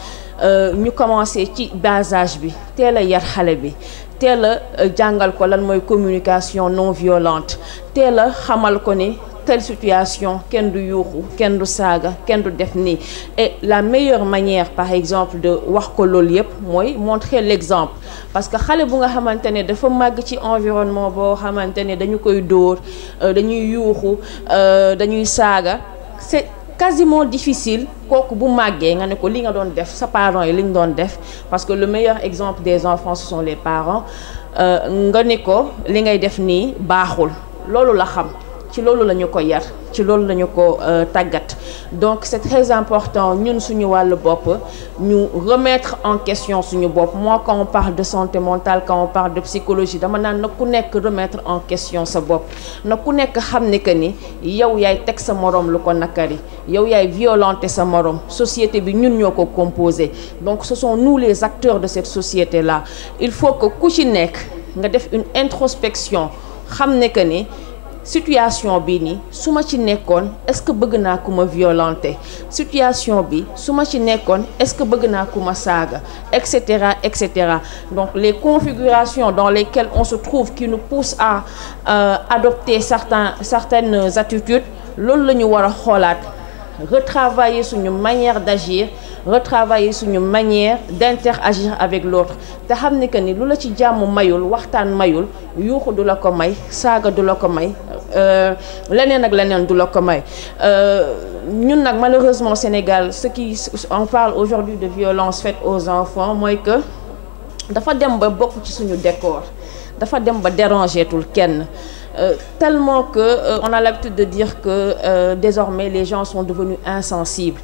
ñu commencer ci bas âge bi teel a yar xale bi teel a jàngal ko lan mooy communication non violente teel a xamal ko ne telle situation kenn du yuuxu kenn du saaga kenn du def nii et la meilleure manière par exemple de wax ko loolu yëpp mooy montrer l'exemple parce que xale bu nga xamante ne dafa màgg ci environnement boo xamante ne dañu koy dóor dañuy yuuxu dañuy saaga c'est quasiment difficile kooku bu màggee nga ne ko li nga doon def sa parents yi li ñu doon def parce que le meilleur exemple des enfants ce sont les parents nga ne ko li ngay def nii baaxul loolu la xam ci loolu la ñu ko yar ci loolu la ñu ko tàggat donc c'est très important ñun suñu wàllu bopp ñu remettre en question suñu bopp moi quand on parle de santé mentale quand on parle de psychologie dama naan na ku nekk remettre en question sa bopp na ku nekk xam ne que ni yow yaay teg sa moroom lu ko nakari yow yaay violenter sa moroom société bi ñun ñoo ko composé donc ce sont nous les acteurs de cette société là il faut que ku ci nekk nga def une introspection xam ne que ni situation bi nii su ma ci nekkoon est-ce que bëgg naa ku ma violenter situation bi su ma ci nekkoon est-ce que bëgg naa ku ma saaga et cetera donc les configurations dans lesquelles on se trouve qui nous poussent à adopter certaines attitudes loolu la ñu war a xoolaat retravailler suñu manière d'agir retravailler suñu manière d'interagir avec l'autre te xam ne que ni lu la ci jàmm mayul waxtaan mayul yuuxu du la ko may saaga du la ko may leneen ak leneen du la ko may ñun nag malheureusement au Sénégal on parle aujourd'hui de violence faite aux enfants mooy que dafa dem ba bokk ci suñu décor dafa dem ba dérangeetul kenn tellement que on a l'habitude de dire que désormais les gens sont devenus insensibles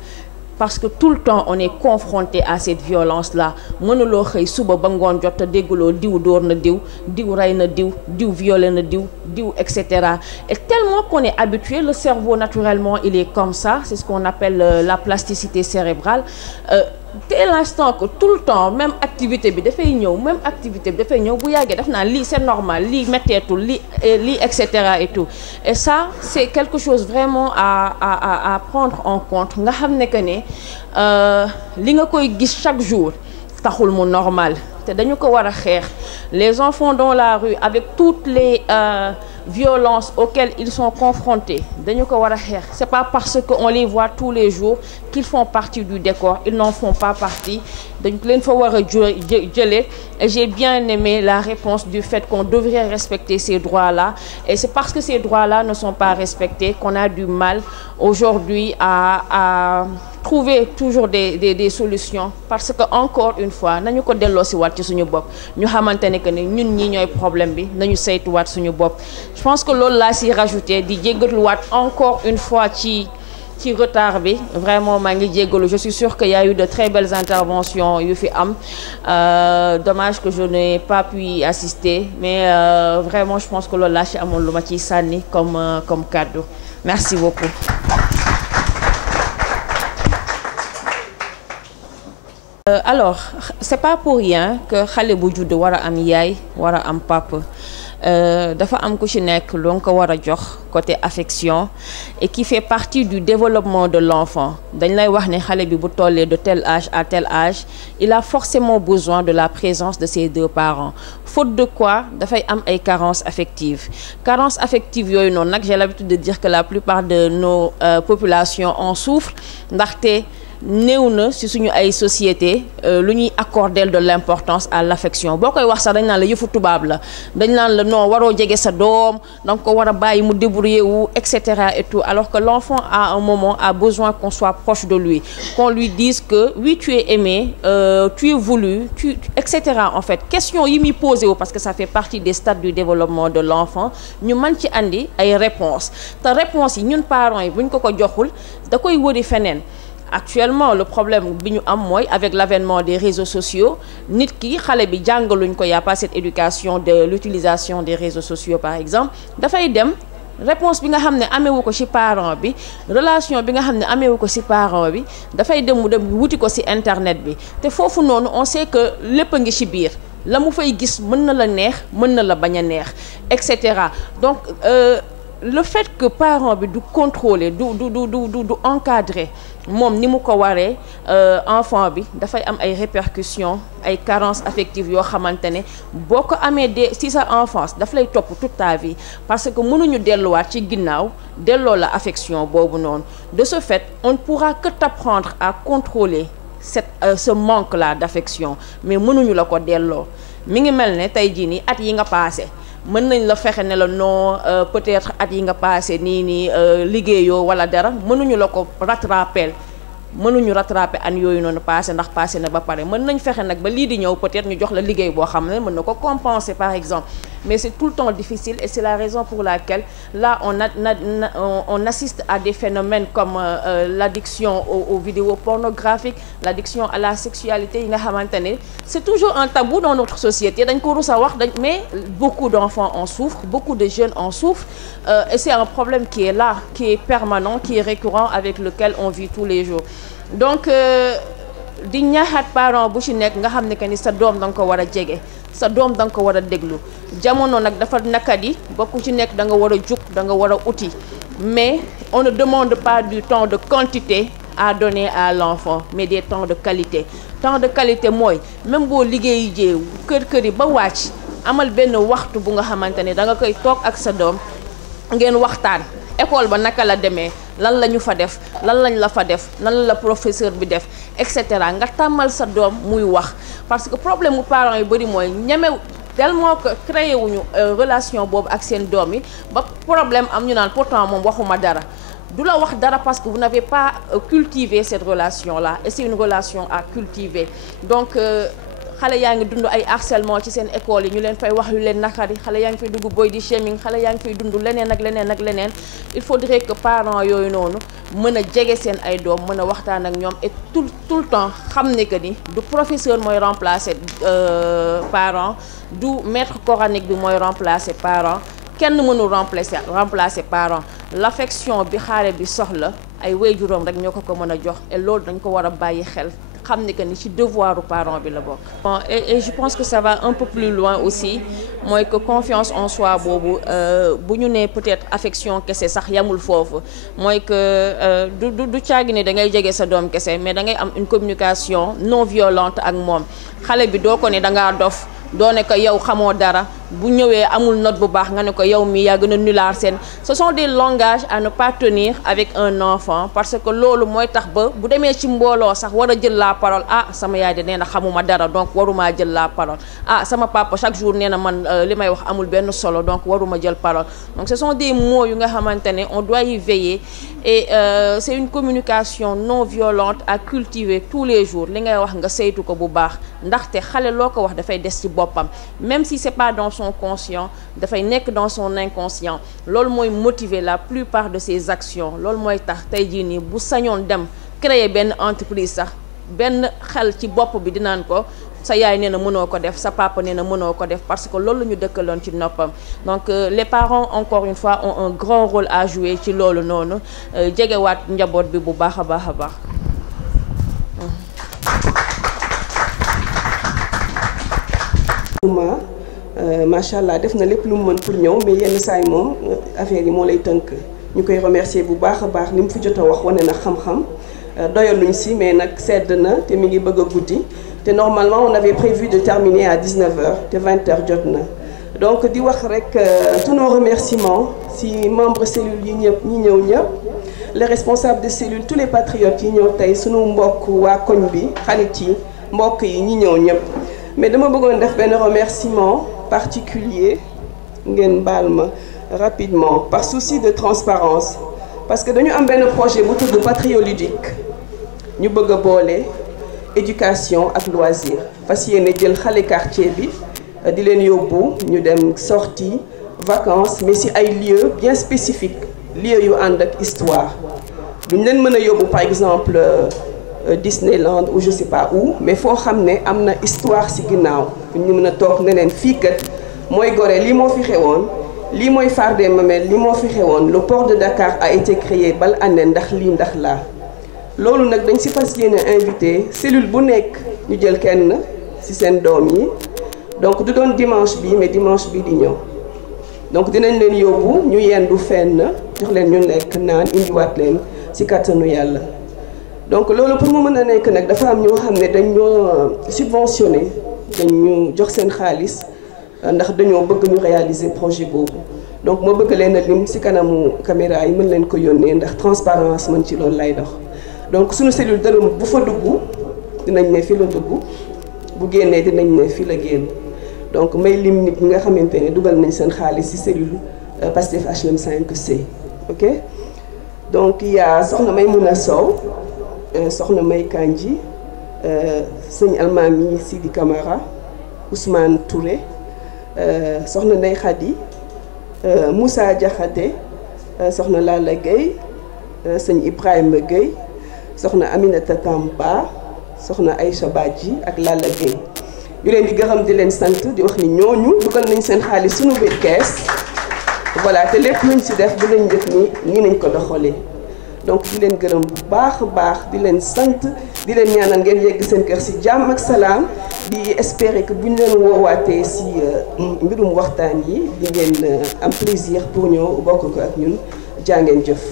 parce que tout le temps on est confronté à cette violence là mënuloo xëy suba ba ngoon jot te dégguloo diw dóor na diw rey na diw violé na diw etc. et tellement qu'on est habitué le cerveau naturellement il est comme ça c'est ce qu'on appelle la plasticité cérébrale dès l'instant que tout le temps même activité bi dafay ñëw même activité bi dafay ñëw bu yàggee daf naan lii c'est normal lii metteetul lii et cetera et tout et ça c'est quelque chose vraiment à prendre en compte nga xam ne que ne li nga koy gis chaque jour taxul mu normal te dañu ko war a xeex les enfants dans la rue avec toutes les violences auxquelles ils sont confrontés dañu ko war a xeex c'est pas parce que on les voit tous les jours qu'ils font partie du décor ils n'en font pas partie dañ leen fa war a jëlee et j'ai bien aimé la réponse du fait qu'on devrait respecter ces droits-là et c'est parce que ces droits-là ne sont pas respectés qu'on a du mal aujourd'hui à trouver toujours des solutions parce que encore une fois nañu ko delloo si waat ci suñu bopp ñu xamante ne que ne ñun ñi ñooy problème bi nañu saytuwaat suñu bopp je pense que loolu laa si rajouté di jéggaluwaat encore une fois ci retard bi vraiment maa ngi jéggalu je suis sûre que y a eu de très belles interventions yu fi am dommage que je n'ai pas pu assister mais vraiment je pense que loolu laa si amoon lu ma ciy sànni comme cadeau merci beaucoup. Alors c'est pas pour rien que xale bu judd war a am yaay war a am papa dafa am ku ci nekk lu nga ko war a jox côté affection et qui fait partie du développement de l'enfant dañ lay wax ne xale bi bu tollee de tel âge à tel âge il a forcément besoin de la présence de ses deux parents faute de quoi dafay am ay carences affectives yooyu noonu nag j'ai l'habitude de dire que la plupart de nos populations en souffrent ndaxte néew na ci suñu ay société lu ñuy accorder de l'importance à l'affection boo koy wax sax dañ naan la yëfu tubaab la dañ naan la non waroo jege sa doom danga ko war a bàyyi mu débrouiller wu et cetera et tout alors que l'enfant à un moment a besoin qu'on soit proche de lui qu'on lui dise que oui tu es aimé tu es voulu et cetera en fait question yi muy posé wu parce que ça fait partie des stades du développement de l'enfant ñu mën ci andi ay réponses te réponses yi ñun parents yi buñ ko joxul da koy wëri feneen. Actuellement le problème bi ñu am mooy avec l'avènement des réseaux sociaux nit ki xale bi jàngaluñ ko y a pas cette éducation de l'utilisation des réseaux sociaux par exemple dafay dem réponse bi nga xam ne ameewu ko ci parent bi relation bi nga xam ne ameewu ko ci parent bi dafay dem wuti ko ci internet bi te foofu noonu on sait que lépp a ngi ci biir la mu fay gis mën na la neex mën na la bañ a neex et cetera donc le fait que parent bi du contrôler du encadrer moom ni mu ko waree enfant bi dafay am ay répercussions ay carences affectives yoo xamante ne boo ko amee ci sa enfance daf lay topp toute ta vie parce que mënuñu delluwaat ci ginnaaw delloo la affection boobu noonu de ce fait on ne pourra que t'apprendre à contrôler ce manque-là d'affection mais mënuñu la ko delloo mi ngi mel ne tey jii nii at yi nga passé mën nañ la fexe ne la non peut-être at yi nga passé nii liggéeyoo wala dara mënuñu la ko rattraper an yooyu noonu passé ndax passé na ba pare mën nañ fexe nag ba lii di ñëw peut-être ñu jox la liggéey boo xam ne mën na ko compenser par exemple mais c'est tout le temps difficile et c'est la raison pour laquelle là on assiste à des phénomènes comme l'addiction aux vidéos pornographiques l'addiction à la sexualité yi nga xamante ne c'est toujours un tabou dans notre société dañ ko rus a wax mais beaucoup d'enfants en souffrent beaucoup de jeunes en souffrent et c'est un problème qui est là qui est permanent qui est récurrent avec lequel on vit tous les jours donc di ñaaxaat parent bu ci nekk nga xam ne que ni sa doom da nga ko war a jege sa doom da nga ko war a déglu jamono nag dafa nakadi bokku ci nekk da nga war a jug da nga war a uti mais on ne demande pas du temps de quantité à donner à l'enfant mais des temps de qualité mooy même boo liggéeyi jee kër yi ba wàcc amal benn waxtu bu nga xamante ne da nga koy toog ak sa doom ngeen waxtaan école ba naka la demee lan la ñu fa def lan lañ la fa def lan la professeur bi def et cetera nga tàmmal sa doom muy wax parce que problème mu parents yu bari mooy ñemew tellement que créé wuñu relation boobu ak seen doom yi ba problème am ñu naan pourtant moom waxuma dara du la wax dara parce que vous n'avez pas cultivé cette relation là et c'est une relation à cultiver donc xale yaa ngi dund ay harcèlement ci seen école yi ñu leen fay wax yu leen naqari xale yaa ngi fay dugg body shaming xale yaa ngi fay dund leneen ak leneen il faudrait que parents yooyu noonu mën a jege seen ay doom mën a waxtaan ak ñoom et tout le temps xam ne que ni du professeur mooy remplacer parent du maître coranique bi mooy remplacer parent kenn mënul remplacer parent l'affection bi xale bi soxla ay waajuram rek ñoo ko mën a jox et loolu dañ ko war a bàyyi xel xam ni que ni ci devoiru parent bi la bokk. Bon et je pense que ça va un peu plus loin aussi mooy que confiance en soi boobu bu ñu nee peut-être affection kese sax yamul foofu mooy que du caagi ne da ngay jege sa doom kese mais da ngay am une communication non violente ak moom xale bi doo ko ne da ngaa dof. doo ne ko yow xamoo dara bu ñëwee amul note bu baax nga ne ko yow mi yaa gën a nulaar seen ce sont des langages à ne pas tenir avec un enfant parce que loolu mooy tax ba bu demee ci mbooloo sax war a jël la parole ah sama yaay de nee na xamuma dara donc waruma jël la parole ah sama papa chaque jour nee na man li may wax amul benn solo donc waruma jël parole donc ce sont des mots yu nga xamante ne on doit y veiller et c'est une communication non violente à cultiver tous les jours li ngay wax nga saytu ko bu baax ndaxte xale loo ko wax dafay des ci boppam même si c'est pas dans son conscient dafay nekk dans son inconscient loolu mooy motiver la plupart de ses actions loolu mooy tax tey jii nii bu sañoon dem créer benn entreprise sax benn xel ci bopp bi dinaan ko sa yaay nee na mënoo ko def sa papa nee na mënoo ko def parce que loolu la ñu dëkkaloon ci noppam donc les parents encore une fois ont un grand rôle à jouer ci loolu noonu jegewaat njaboot bi bu baax a baax a baax. macha allah def na lépp lu mu mën pour ñëw mais yenn saa yi moom affaire yi moo lay tënk ñu koy remercier bu baax a baax li mu fi jot a wax wane na xam-xam doyaluñ si mais nag sedd na te mi ngi bëgg a guddi te normalement on avait prévu de terminer à 19h te 20h jot na donc di wax rek tous nos remerciements si membres cellules yi ñëpp ñi ñëw ñëpp les responsables de cellules tous les patriotes yi ñëw tey sunu mbokk waa koñ bi xarit yi mbokk yi ñi ñëw ñëpp mais dama bëggoon def benn remerciement particulier ngeen baal ma rapidement par souci de transparence parce que dañu am benn projet bu tudd patrioludique ñu bëgg a boole éducation ak loisir fas yéene jël xale quartier bi di leen yóbbu ñu dem sortie vacances mais si ay lieux bien spécifiques lieux yu ànd ak histoire duñ leen mën a yóbbu par exemple Disneyland ou je sais pas où mais foo xam ne am na histoire ci ginnaaw ñu mën a toog ne leen fii kat mooy Gorée lii moo fi xewoon lii mooy Phare des Mamelles lii moo fi xewoon le port de Dakar a été créé bal année ndax lii ndax laa loolu nag dañ ci fas yéene invité cellule bu nekk ñu jël kenn ci seen doom yi donc du doon dimanche bi mais dimanche bi di ñëw donc dinañ leen yóbbu ñu yendu fenn jox leen ñu lekk naan indiwaat leen ci kattanu yàlla donc loolu pour mu mën a nekk nag dafa am ñoo xam ne dañoo subventionné dañu jox seen xaalis ndax dañoo bëgg ñu réaliser projet boobu donc moo bëgg leen a lim ci kanamu caméra yi mën leen ko yónnee ndax transparence mën ci loolu lay dox donc suñu cellule dërëm bu fa dugg dinañ ne fi la dugg bu génnee dinañ ne fi la génn donc may lim nit ñi nga xamante ne dugal nañ seen xaalis ci cellule Pastef HLM 5C ok donc il y a soxna Maymouna Sow soxna May Kanji sëñ Almami Sidi Camara Ousmane Touré soxna Ndey Khady Moussa Diakhaté soxna Lala Gueye sëñ Ibrahima Gueye soxna Aminata Tamba soxna Aïcha Badji ak Lala Gueye ñu leen di gërëm di leen sant di wax ni ñooñu dugal nañ seen xaalis suñu biir kees voilà te lépp luñ ci def dinañ def nii nañ ko doxalee donc di leen gërëm bu baax a baax di leen sant di leen ñaanal ngeen yegg seen kër ci jàmm ak salaam di espérer que buñ leen woowaatee ci mbirum waxtaan yi di ngeen am plaisir pour ñëw bokk ko ak ñun jaa ngeen jëf.